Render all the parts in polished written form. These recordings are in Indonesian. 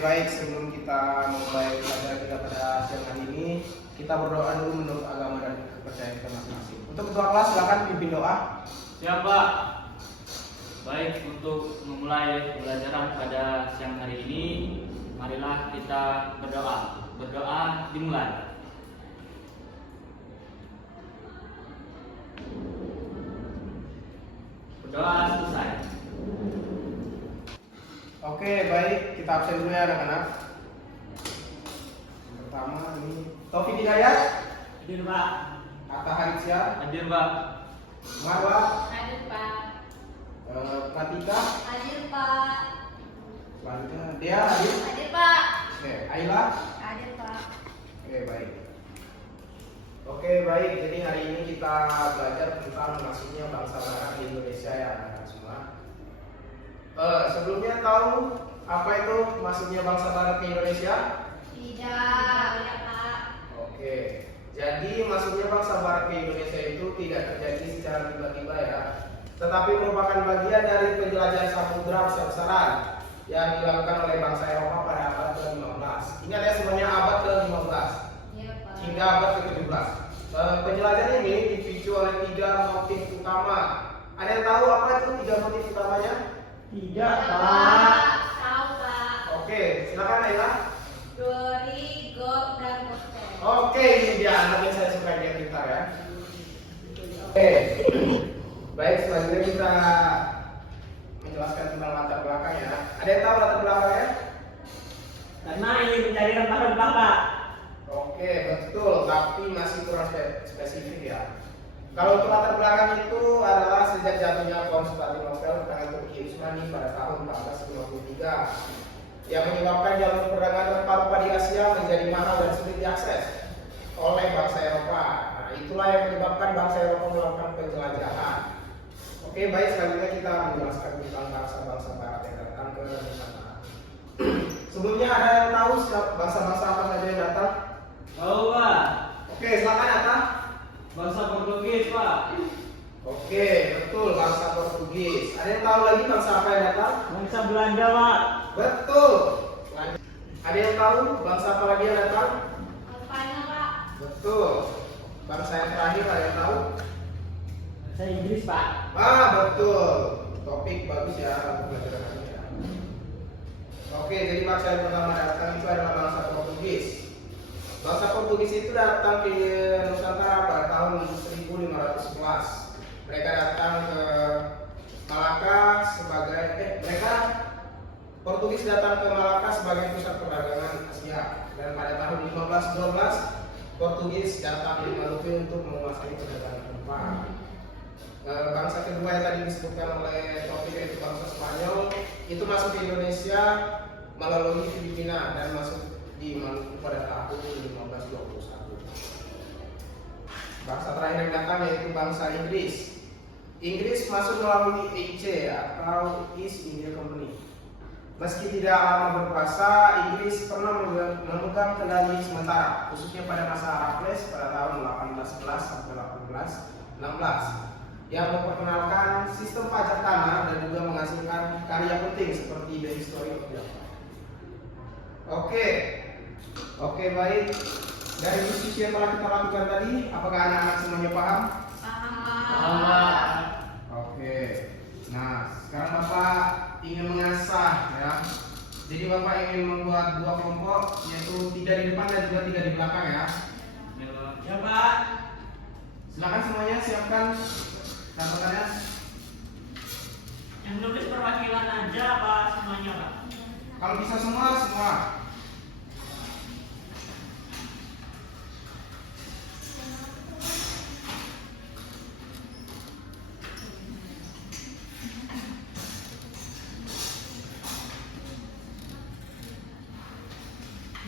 baik, sebelum kita memulai pelajaran kita pada siang hari ini, kita berdoa dulu menurut agama dan kepercayaan kita masing-masing. Untuk ketua kelas silakan pimpin doa. Siap, Pak. Baik, untuk memulai pelajaran pada siang hari ini, marilah kita berdoa. Berdoa dimulai. Berdoa selesai. Oke, baik, kita absen dulu ya anak-anak. Yang pertama ini Taufik Hidayat, Hadir, Pak. Atta Harisya, Hadir, Pak. Marwa, Hadir Pak. Pratika, Hadir Pak. selanjutnya Dea hadir. Hadir Pak. Oke, Ayla. Hadir Pak. Oke, baik. Oke, baik. Jadi hari ini kita belajar tentang masuknya bangsa barat di Indonesia ya anak-anak semua. Sebelumnya tahu apa itu masuknya bangsa barat ke Indonesia? Tidak. Tidak Pak. Oke. Jadi masuknya bangsa barat ke Indonesia itu tidak terjadi secara tiba-tiba ya, tetapi merupakan bagian dari penjelajahan samudra besar-besaran yang dilakukan oleh bangsa Eropa pada abad ke-15. Ingat ya semuanya abad ke-15 Iya Pak. hingga abad ke-17. Penjelajahan ini dipicu oleh 3 motif utama. Ada yang tahu apa itu 3 motif utamanya? Tidak Pak. Tahu Pak. Oke, silakan Ayla. Dori, Gop, dan Gospel. Oke, ini dia anak yang saya suka dia pintar ya. Oke, baik, selanjutnya kita menjelaskan tentang latar belakang ya. Ada yang tahu latar belakangnya? Karena ingin mencari rempah-rempah, Pak. Oke, betul, tapi masih kurang spesifik ya. Kalau untuk latar belakang itu adalah sejak jatuhnya Konstantinopel ke tangan Turki Utsmani pada tahun 1453 yang menyebabkan jalur perdagangan rempah-rempah di Asia menjadi mahal dan sulit diakses oleh bangsa Eropa. Nah, itulah yang menyebabkan bangsa Eropa melakukan penjelajahan. Oke, baik, selanjutnya kita menjelaskan tentang bangsa-bangsa barat yang datang ke Nusantara. Sebelumnya ada yang tahu bangsa-bangsa apa saja yang datang? Tahu, Pak. Oke, silakan Atta. Bangsa Portugis, Pak. Oke, betul, bangsa Portugis. Ada yang tahu lagi bangsa apa yang datang? Bangsa Belanda, Pak. Betul. Ada yang tahu bangsa apa lagi yang datang? Spanyol Pak. Betul. Bangsa yang terakhir ada yang tahu? Bangsa Inggris, Pak. Ah, betul. Topik bagus ya untuk pelajaran hari ini ya. Oke, jadi bangsa yang pertama datang itu adalah bangsa Portugis. Bangsa Portugis itu datang ke Nusantara pada tahun 1511. Mereka datang ke Malaka Portugis datang ke Malaka sebagai pusat perdagangan Asia, dan pada tahun 1512 Portugis datang di Maluku untuk menguasai perdagangan rempah. Bangsa kedua yang tadi disebutkan oleh Topik yaitu bangsa Spanyol itu masuk ke Indonesia melalui Filipina dan masuk di Maluku pada tahun 1521. Bangsa terakhir yang datang yaitu bangsa Inggris. Inggris masuk melalui EIC atau East India Company. Meski tidak lama berkuasa, Inggris pernah memegang kendali sementara, khususnya pada masa Raffles pada tahun 1811 sampai 1816, yang memperkenalkan sistem pajak tanah dan juga menghasilkan karya penting seperti The History of Java. Oke, baik. Dari diskusi yang telah kita lakukan tadi, apakah anak-anak semuanya paham? Paham. Oke. Nah, sekarang Bapak ingin mengasah ya. Jadi Bapak ingin membuat 2 kelompok, yaitu 3 di depan dan juga 3 di belakang ya. Ya, Pak. Silakan semuanya siapkan catatannya. Yang nulis perwakilan aja, Pak, semuanya, Pak. Kalau bisa semua.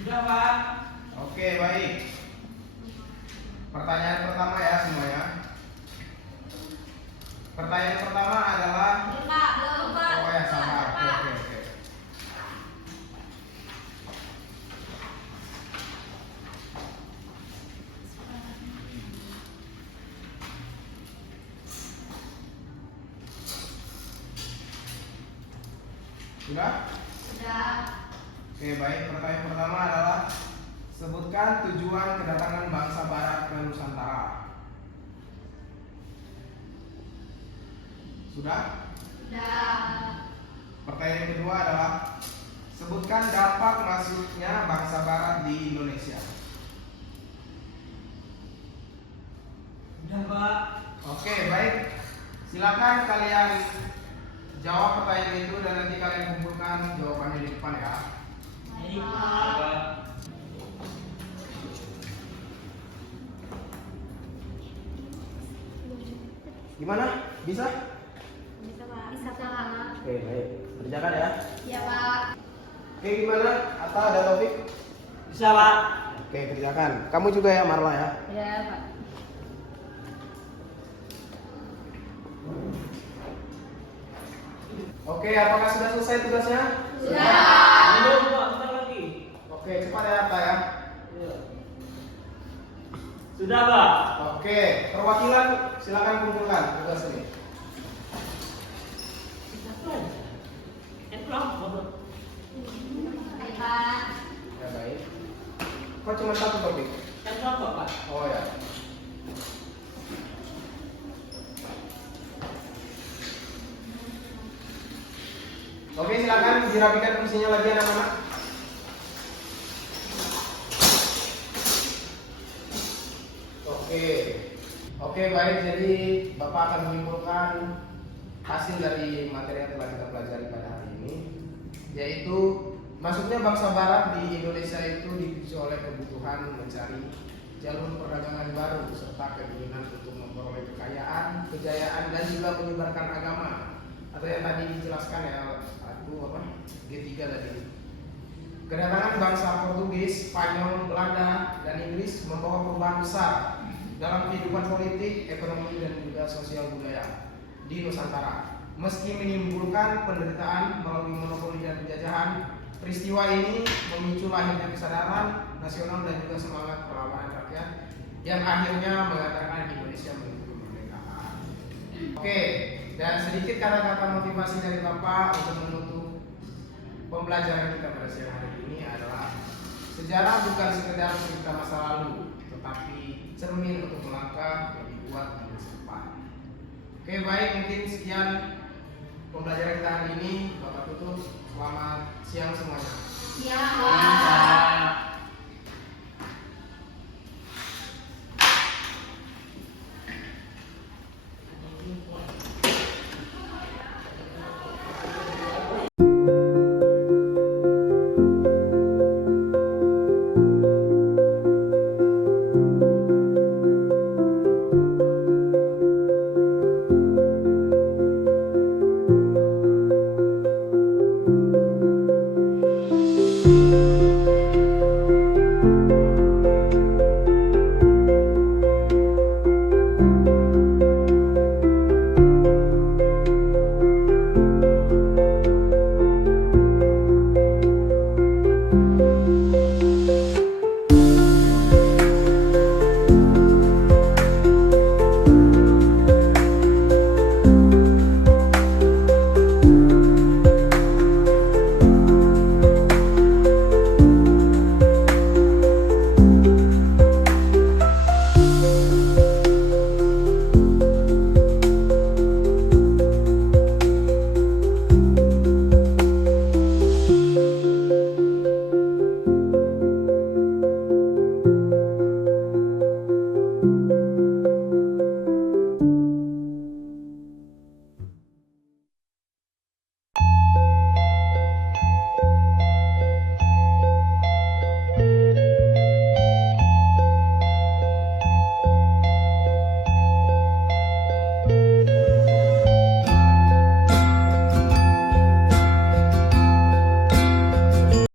Sudah, Pak. Oke, baik. Pertanyaan pertama ya semuanya. Pertanyaan pertama adalah Belum Pak. oh ya sama. Oke. Sudah? Sudah. Oke, baik. Pertanyaan pertama adalah sebutkan tujuan kedatangan bangsa Barat ke Nusantara. Sudah? Sudah. Pertanyaan kedua adalah sebutkan dampak masuknya bangsa Barat di Indonesia. Udah, Pak. Oke, baik. Silakan kalian jawab pertanyaan itu dan nanti kalian kumpulkan jawabannya di depan ya. Ini, Pak. Gimana? Bisa? Bisa Pak. Bisa Pak. Oke, baik. Kerjakan ya. Iya Pak. Oke, gimana? Atta ada topik? Bisa, Pak. Oke, kerjakan. Kamu juga ya, Marla ya. Iya Pak. Oke, apakah sudah selesai tugasnya? Sudah. Belum, Pak. Bentar lagi. Oke, cepat ya Atta ya. Iya. Sudah, Pak. Oke, perwakilan silakan kumpulkan tugas ini. Hai Pak. Ya baik. Kok cuma satu topik? Pak. Oh ya. Oke, silakan dirapikan fungsinya lagi anak-anak. Oke, baik. Jadi Bapak akan menyimpulkan hasil dari materi yang telah kita pelajari pada hari ini, yaitu masuknya bangsa Barat di Indonesia itu dipicu oleh kebutuhan mencari jalur perdagangan baru serta keinginan untuk memperoleh kekayaan, kejayaan dan juga menyebarkan agama atau yang tadi dijelaskan ya G3 tadi. Kedatangan bangsa Portugis, Spanyol, Belanda, dan Inggris membawa perubahan besar dalam kehidupan politik, ekonomi, dan juga sosial budaya di Nusantara. Meski menimbulkan penderitaan melalui monopoli dan penjajahan, peristiwa ini memicu lahirnya kesadaran nasional dan juga semangat perlawanan rakyat yang akhirnya mengatakan Indonesia menuju kemerdekaan. Oke, dan sedikit kata-kata motivasi dari Bapak untuk menutup pembelajaran kita pada siang hari ini adalah sejarah bukan sekedar cerita masa lalu, tetapi cermin untuk melangkah lebih kuat di masa depan. Oke, baik, mungkin sekian pembelajaran kita hari ini. Bapak tutup. Selamat siang semuanya. Iya Pak.